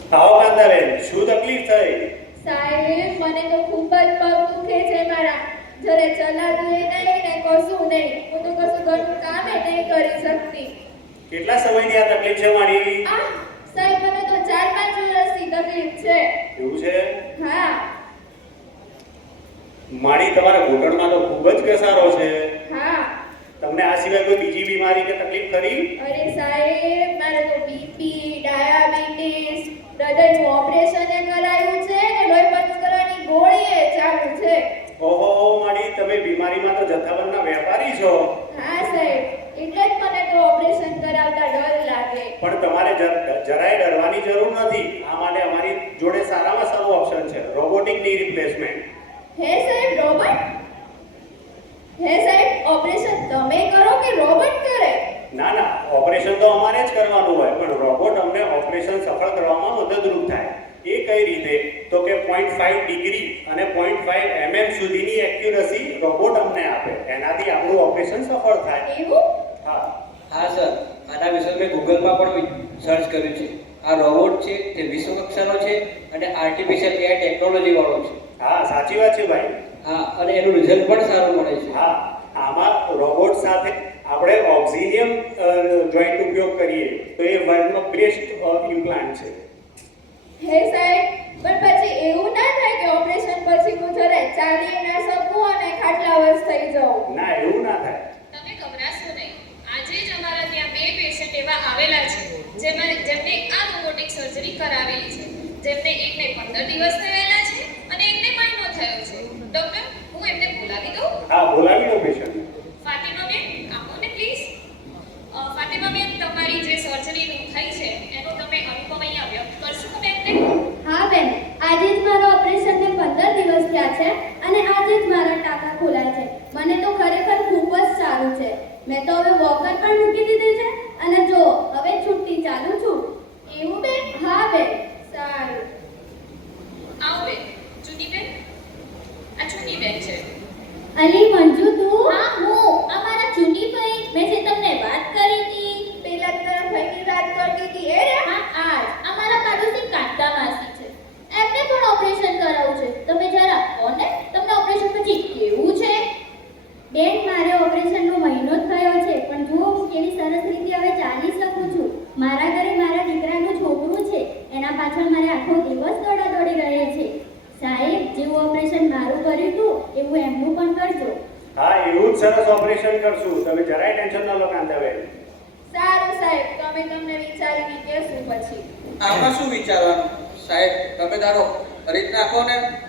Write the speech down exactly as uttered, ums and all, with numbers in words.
આવો કાંતાબેન, શું તકલીફ થઈ? સાહેબ, મને તો ખૂબ જ પગ દુખે છે મારા. જરે ચલાતું નહીં ને કશું નહીં. હું તો કશું ઘરનું કામ ય નહીં કરી શકતી. કેટલા સમયથી આ તકલીફ છે મારી? આ સાહેબ, મને તો ચાર પાંચ વર્ષથી તકલીફ છે. એવું છે? હા. મારી તમારા ઘૂંટણમાં તો ખૂબ જ ઘસારો છે. હા. તમને આ સિવાય કોઈ બીજી બીમારી કે તકલીફ ખરી? અરે સાહેબ, મારે તો બીપી, ડાયાબિટીસ, હૃદયનું ઓપરેશન એ કરાયું છે ને લોહી પતલું કરવાની ગોળી એ ચાલુ છે. ઓહો મારી, તમે બીમારીમાં તો જથ્થાબંધના વેપારી છો. હા સાહેબ, એટલે જ મને તો ઓપરેશન કરાવતા ડર લાગે. પણ તમારે જ- જરાય ડરવાની જરૂર નથી. આ માટે અમારી જોડે સારામાં સારું ઓપ્શન છે, રોબોટિક ની રિપ્લેસમેન્ટ. હે સાહેબ, રોબોટ? હે સાહેબ, ઓપરેશન તમે કરો કે રોબોટ કરે? ના ના, ઓપરેશન તો અમારે જ કરવાનું હોય, પણ રોબોટ અમને ઓપરેશન સફળ કરવામાં મદદરૂપ થાય. એ કઈ રીતે? તો કે પોઈન્ટ ફાઈવ ડિગ્રી અને પોઈન્ટ ફાઈવ એમએમ સુધીની એક્યુરસી રોબોટ અમને આપે. એનાથી આપણું ઓપરેશન સફળ થાય. એવું? હા. હા સર, આના વિશે મેં ગૂગલમાં પણ સર્ચ કર્યું છે. આ રોબોટ છે તે વિશ્વ કક્ષાનો છે અને આર્ટિફિશિયલ એઆઈ ટેકનોલોજી વાળો છે. હા, સાચી વાત છે ભાઈ. હા, અને એનું રિઝલ્ટ પણ સારું મળે છે. હા, આમાં રોબોટ સાથે આપણે ઓક્સિલિયમ જોઈન્ટ ઉપયોગ કરીએ તો એ વર્લ્ડનો બેસ્ટ ઇમ્પ્લાન્ટ છે. હે સાહેબ, પણ પછી એવું ના થાય કે ઓપરેશન પછી હું જરે ચાલી ના શકું અને ખાટલાવશ થઈ જાઉં? ના, એવું ના થાય. તમે ગભરાશો નહીં. આજે જ અમારા ત્યાં બે પેશન્ટ એવા આવેલા છે જેમાં જેમને આ રોબોટિક સર્જરી કરાવેલી છે. જેમને એકને પંદર દિવસ થયેલા છે અને એકને મહિનો થયો છે. ડોક્ટર, હું એમને બોલાવી દઉં? હા, બોલાવી લો પેશન્ટ. ફાતિમા બેન, આવો ને પ્લીઝ. ફાતિમા બેન, તમારી જે સર્જરીનું થઈ છે એનો તમે અનુભવ અહીંયા વ્યક્ત કરશો તમે એમને? હા બેન, આજે જ મારા ઓપરેશનને પંદર દિવસ થયા છે અને આજે જ મારા ટાંકા ખોલાય છે. મને તો ખરેખર ખૂબ જ સારું છે. મેં તો હવે વોકર પણ મૂકી દીધી છે અને જો હવે છુટ્ટી ચાલુ છું. એવું બેન? હા બેન. સારું. આવો બેન. ચૂની બેન, આ ચૂની બેન છે. અલી મંજુ તું? હા હું અમારા ચૂંટીભાઈ મેં જે તમને વાત કરી હતી પેલા તરફ ભાઈની વાત કરતી હતી એ રે? હા આજ અમારા પાડોશી કાંતા માસી છે. એમને પણ ઓપરેશન કરાવવું છે. તમે જરા કહો ને તમને ઓપરેશન પછી કેવું છે? બેન, મારે ઓપરેશનનો મહિનો જ થયો છે પણ જુઓ હું કેવી સરસ રીતે હવે ચાલી શકું છું. મારા ઘરે મારા દીકરાનું છોકરું છે, એના પાછળ મારે આખો દિવસ દોડાદોડી રહે છે. સાહેબ, જેવું ઓપરેશન મારું કર્યું હતું એવું એમનું પણ કરજો. હા, એવું જ સરસ ઓપરેશન કરશું. તમે જરાય ટેન્શન ન લો કાંતાબેન. સારું સાહેબ, તમે તમને વિચારીને કહેશું પછી. આમાં શું વિચારવાનું સાહેબ? તમે તારો ખરીદ નાખો ને